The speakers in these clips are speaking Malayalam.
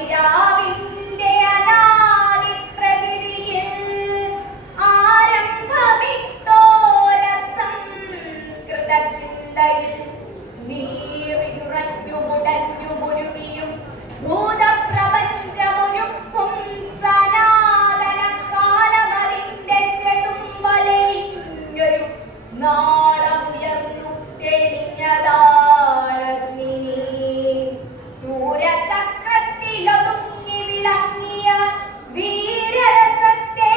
ആദിരാവിന്റെ അനാദി പ്രകൃതിയിൽ ആരംഭമിത്തോര സംസ്കൃത ചിന്തയിൽ നീറിയുറഞ്ഞു മുടഞ്ഞു മുരുവിയും ഭൂതപ്രപഞ്ചമൊരുക്കും സനാതന കാലമതിന്റെ ചെതുമ്പലെരിഞ്ഞൊരു നാളമുയർന്നു തെളിഞ്ഞതാണഗ്നി. സൂര്യചക്രത്തിലൊതുങ്ങി വിളങ്ങിയ വീരരസത്തെ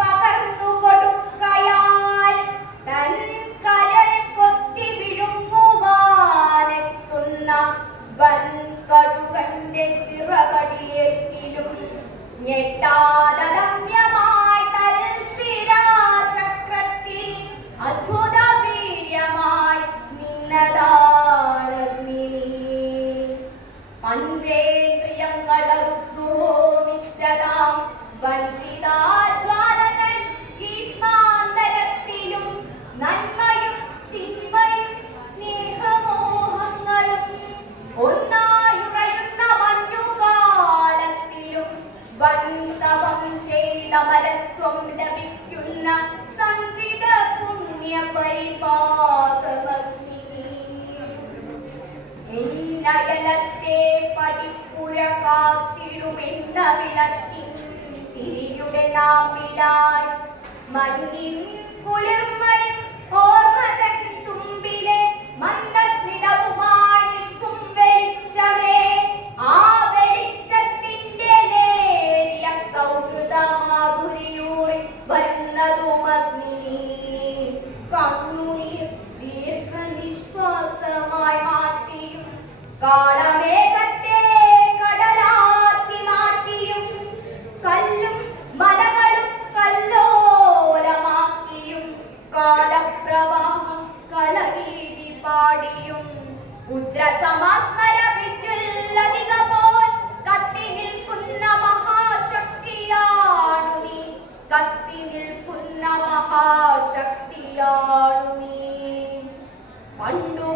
പകർന്നു കൊടുക്കയാൽ തൻ കരൾ കൊത്തി വിഴുങ്ങുവാനെത്തുന്ന വൻകടുകന്റെ ചിറകടിയേറ്റിലും ഞെട്ടാദമ്യമായി തൽസിരാചക്രത്തിൽ അദ്ഭുത വീര്യമായി നിന്നതാണഗ്നി. പഞ്ചേന്ദ്രിയങ്ങളറുത്തുഹോമിച്ചതാം വഞ്ചിതാജ്വാലകൾ ഭീഷ്മാന്തരത്തിലും നന്മയും തിന്മയും സ്നേഹമോഹങ്ങളും ഒന്നായുറയുന്ന മഞ്ഞുകാലത്തിലും വൻതപം ചെയ്ത മരത്വം ലഭിക്കുന്ന സംഗീത പുണ്യ പരിപാകമഗ്നി. എന്നയലത്തെ പടിപ്പുര കാത്തിടുമെന്ന വിളക്കിൻ തിരിയുടെ നാമ്പിലായി മഞ്ഞിൻ കുളിർമയും ഓർമ്മതൻ തുമ്പിലെ മന്ദസ്മിതവുമായി നിൽക്കും വെളിച്ചമേ. ആ വെളിച്ചത്തിന്റെ നേരിയ സൗഹൃദ മാധുരിയൂറി വരുന്നതുമഗ്നി. കണ്ണുനീർ ദീർഘനിശ്വാസമായി മാറ്റിയും കാളമേഘത്തെ കടലാക്കി മാറ്റിയും കല്ലും മലകളും കല്ലോലമാക്കിയും കാലപ്രവാഹം കളരീതി പാടിയും ഉദ്രസമാസ്മര വിദ്യുല്ലതിക പോൽ കത്തി നിൽക്കുന്ന മഹാശക്തിയാണു നീ. കത്തി നിൽക്കുന്ന മഹാശക്തിയാണു നീ. പണ്ടു